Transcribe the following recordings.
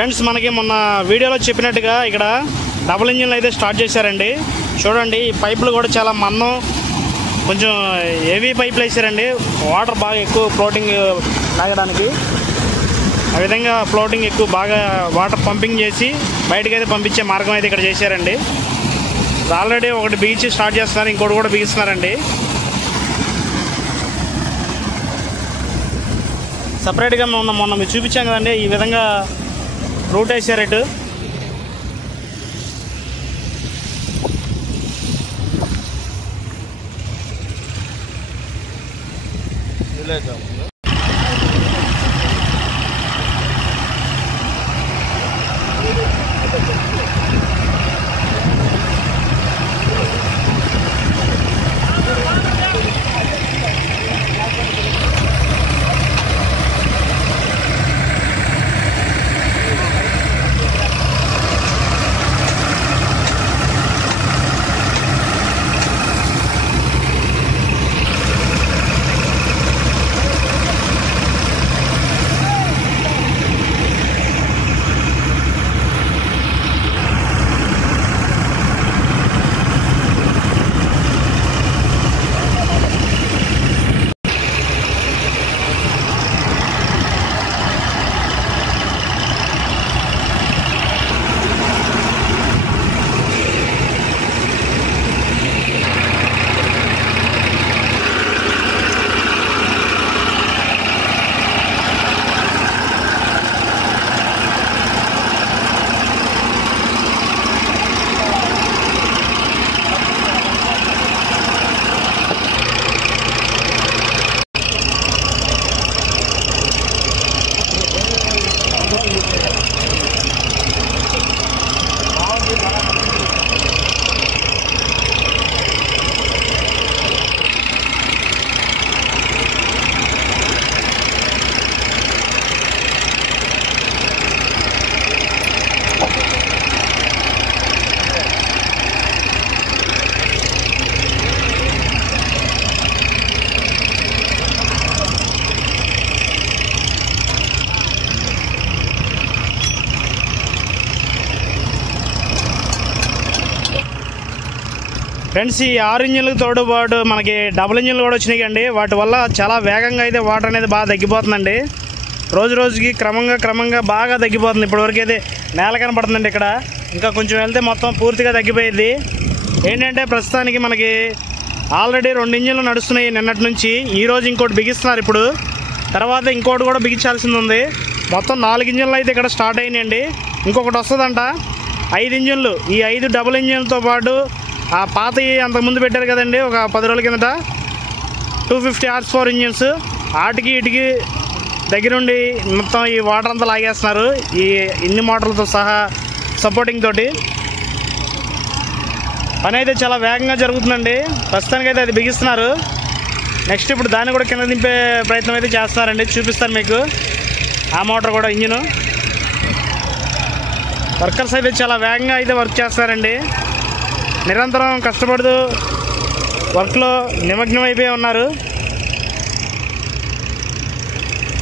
Friends మనకి మొన్న వీడియోలో చెప్పినట్టుగా ఇక్కడ డబుల్ ఇంజిన్లు అయితే స్టార్ట్ చేశారండి. చూడండి ఈ పైపులు కూడా చాలా మందం, కొంచెం హెవీ పైపులు వేసారండి. వాటర్ బాగా ఎక్కువ ఫ్లోటింగ్ లాగడానికి, ఆ విధంగా ఫ్లోటింగ్ ఎక్కువ బాగా వాటర్ పంపింగ్ చేసి బయటకు అయితే పంపించే మార్గం అయితే ఇక్కడ చేశారండి. ఆల్రెడీ ఒకటి బిగించి స్టార్ట్ చేస్తున్నారు, ఇంకోటి కూడా బిగిస్తున్నారండి. సపరేట్గా మొన్న మీరు చూపించాం కదండి, ఈ విధంగా రూట్ వేసారు ఇటు. ఫ్రెండ్స్ ఈ 6 ఇంజిన్లకు తోడుపాటు మనకి డబుల్ ఇంజిన్లు కూడా వచ్చినాయి అండి. వాటి వల్ల చాలా వేగంగా అయితే వాటర్ అనేది బాగా తగ్గిపోతుందండి. రోజు రోజుకి క్రమంగా బాగా తగ్గిపోతుంది. ఇప్పటివరకు అయితే నేల కనపడుతుందండి. ఇక్కడ ఇంకా కొంచెం వెళ్తే మొత్తం పూర్తిగా తగ్గిపోయింది. ఏంటంటే ప్రస్తుతానికి మనకి ఆల్రెడీ 2 ఇంజిన్లు నడుస్తున్నాయి నిన్నటి నుంచి. ఈరోజు ఇంకోటి బిగిస్తున్నారు. ఇప్పుడు తర్వాత ఇంకోటి కూడా బిగించాల్సింది ఉంది. మొత్తం 4 ఇంజిన్లు అయితే ఇక్కడ స్టార్ట్ అయినాయండి. ఇంకొకటి వస్తుందంట 5 ఇంజిన్లు. ఈ 5 డబుల్ ఇంజిన్లతో పాటు ఆ పాత అంతకుముందు పెట్టారు కదండి ఒక 10 రోజుల కిందట 250 horsepower ఇంజిన్స్, ఆటికి ఇటుకి దగ్గరుండి మొత్తం ఈ వాటర్ అంతా లాగేస్తున్నారు ఈ ఇన్ని మోటార్లతో సహా సపోర్టింగ్ తోటి. పని అయితే చాలా వేగంగా జరుగుతుందండి. ప్రస్తుతానికైతే అది బిగిస్తున్నారు. నెక్స్ట్ ఇప్పుడు దాన్ని కూడా కింద దింపే ప్రయత్నం అయితే చేస్తున్నారండి. చూపిస్తాను మీకు ఆ మోటార్ కూడా ఇంజిన్. వర్కర్స్ అయితే చాలా వేగంగా అయితే వర్క్ చేస్తారండి. నిరంతరం కష్టపడుతూ వర్క్లో నిమగ్నం అయిపోయి ఉన్నారు.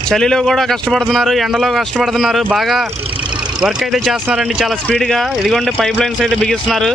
చలిలో కూడా కష్టపడుతున్నారు, ఎండలో కష్టపడుతున్నారు. బాగా వర్క్ అయితే చేస్తున్నారండి చాలా స్పీడ్గా. ఇదిగోండి పైప్ లైన్స్ అయితే బిగిస్తున్నారు.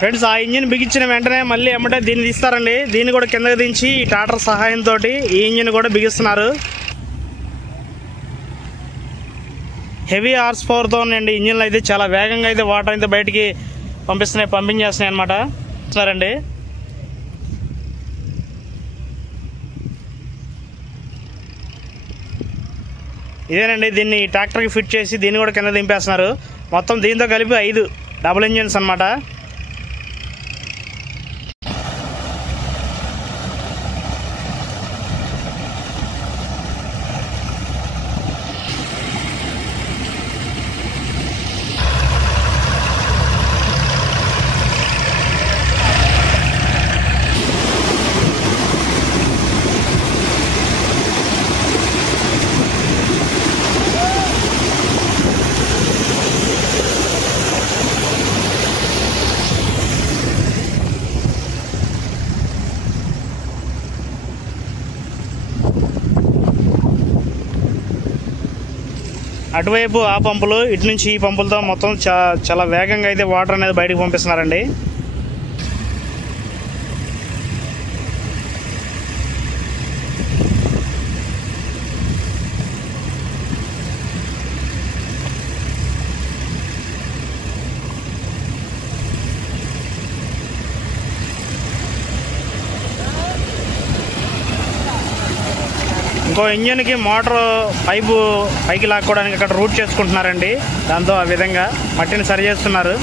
ఫ్రెండ్స్ ఆ ఇంజిన్ బిగించిన వెంటనే మళ్ళీ ఎమ్మటే దీన్ని తీస్తారండి. దీన్ని కూడా కిందకి దించి ఈ ట్రాక్టర్ సహాయంతో ఈ ఇంజిన్ కూడా బిగిస్తున్నారు. హెవీ హార్స్ పవర్తో ఉన్నాయండి ఇంజిన్లు అయితే. చాలా వేగంగా అయితే వాటర్ అయితే బయటికి పంపింగ్ చేస్తున్నాయి అనమాట. చూస్తున్నారండి ఇదేనండి. దీన్ని ట్రాక్టర్కి ఫిట్ చేసి దీన్ని కూడా కింద దింపేస్తున్నారు. మొత్తం దీంతో కలిపి 5 డబుల్ ఇంజిన్స్ అనమాట. అటువైపు ఆ పంపులు, ఇటు నుంచి ఈ పంపులతో మొత్తం చాలా వేగంగా అయితే వాటర్ అనేది బయటకు పంపిస్తున్నారండి. ఇంకో ఇంజన్కి మోటార్ పైపు పైకి లాక్కోవడానికి అక్కడ రూట్ చేసుకుంటున్నారండి. దాంతో ఆ విధంగా మట్టిని సరి చేస్తున్నారు.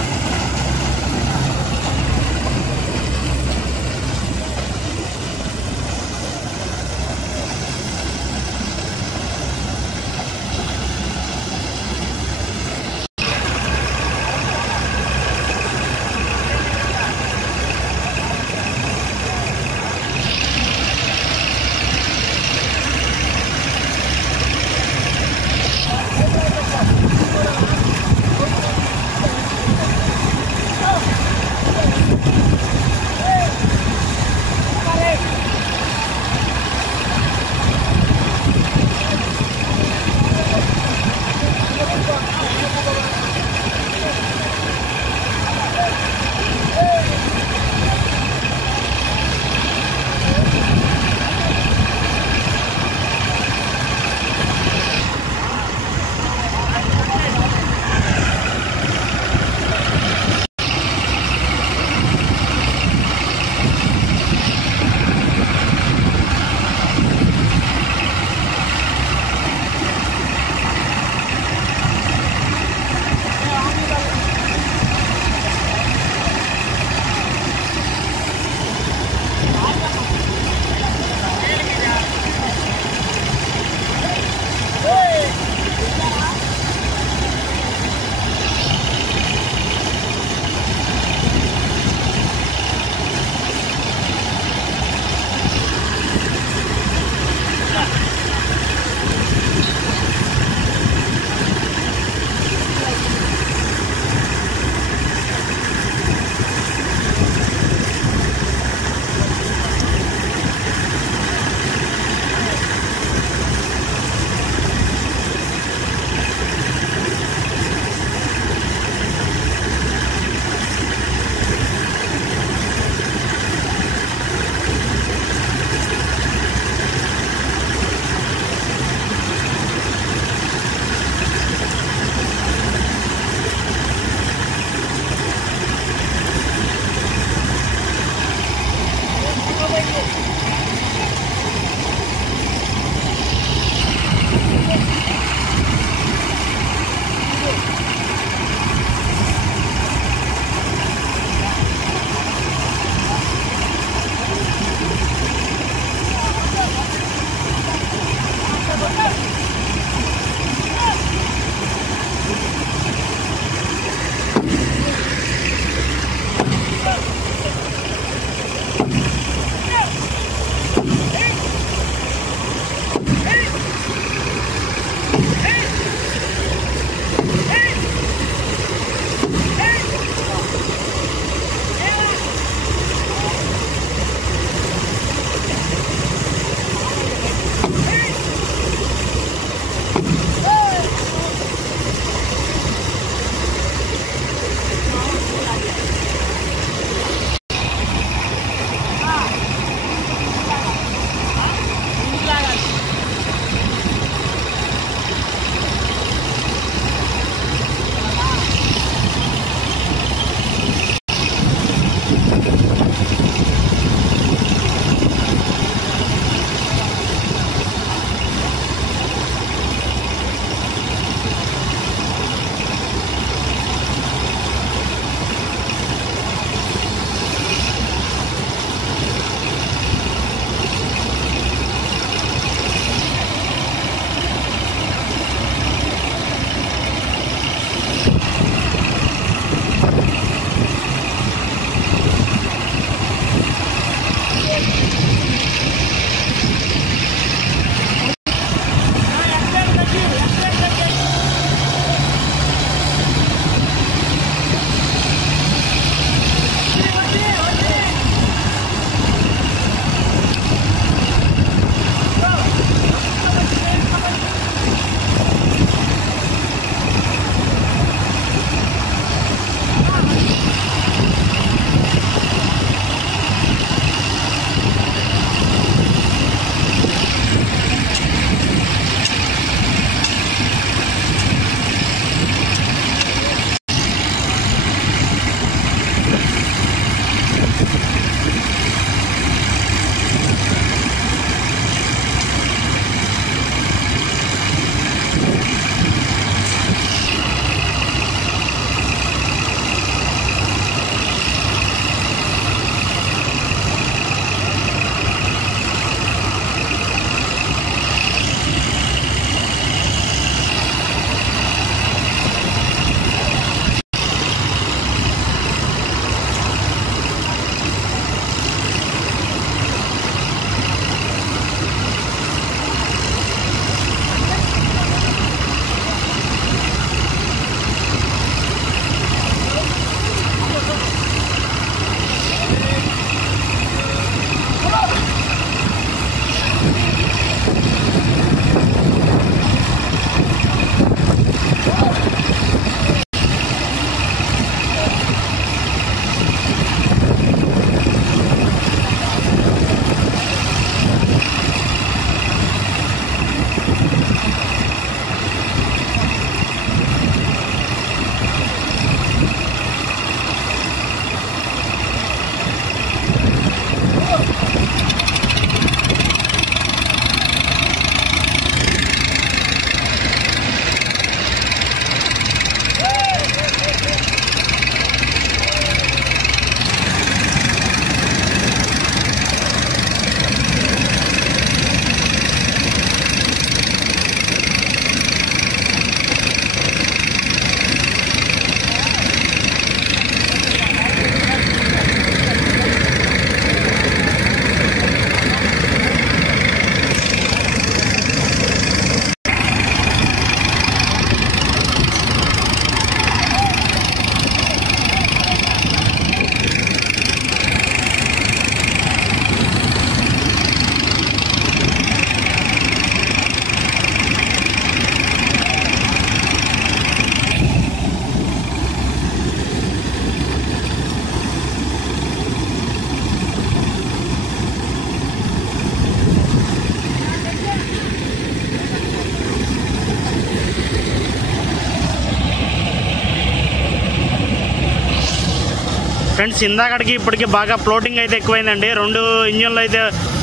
ఫ్రెండ్స్ ఇందాకడికి ఇప్పటికి బాగా ఫ్లోటింగ్ అయితే ఎక్కువైందండి. 2 ఇంజిన్లు అయితే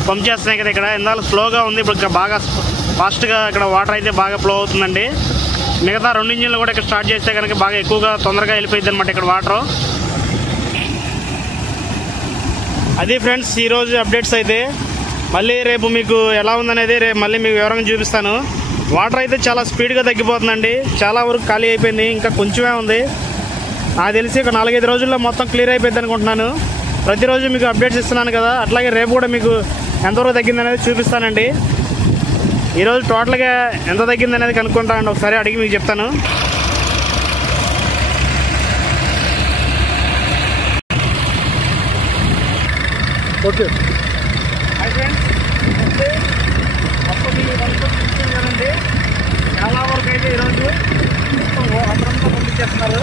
పంప్ చేస్తున్నాయి కదా ఇక్కడ. ఇందాక స్లోగా ఉంది, ఇప్పుడు బాగా ఫాస్ట్గా ఇక్కడ వాటర్ అయితే బాగా ఫ్లో అవుతుందండి. మిగతా 2 ఇంజిన్లు కూడా ఇక్కడ స్టార్ట్ చేస్తే కనుక బాగా ఎక్కువగా తొందరగా వెళ్ళిపోయింది అనమాట ఇక్కడ వాటర్. అది ఫ్రెండ్స్ ఈరోజు అప్డేట్స్ అయితే. మళ్ళీ రేపు మీకు ఎలా ఉందనేది రేపు మళ్ళీ మీకు వివరంగా చూపిస్తాను. వాటర్ అయితే చాలా స్పీడ్గా తగ్గిపోతుందండి. చాలా వరకు ఖాళీ అయిపోయింది, ఇంకా కొంచెమే ఉంది. నాకు తెలిసి ఒక 4-5 రోజుల్లో మొత్తం క్లియర్ అయిపోయింది అనుకుంటున్నాను. ప్రతిరోజు మీకు అప్డేట్స్ ఇస్తున్నాను కదా, అట్లాగే రేపు కూడా మీకు ఎంతవరకు తగ్గింది అనేది చూపిస్తానండి. ఈరోజు టోటల్గా ఎంత తగ్గింది అనేది కనుక్కుంటానండి, ఒకసారి అడిగి మీకు చెప్తాను. ఓకే కదండి, చాలా వరకు అయితే ఈరోజు మొత్తం అందరంతా పంపించేస్తున్నారు.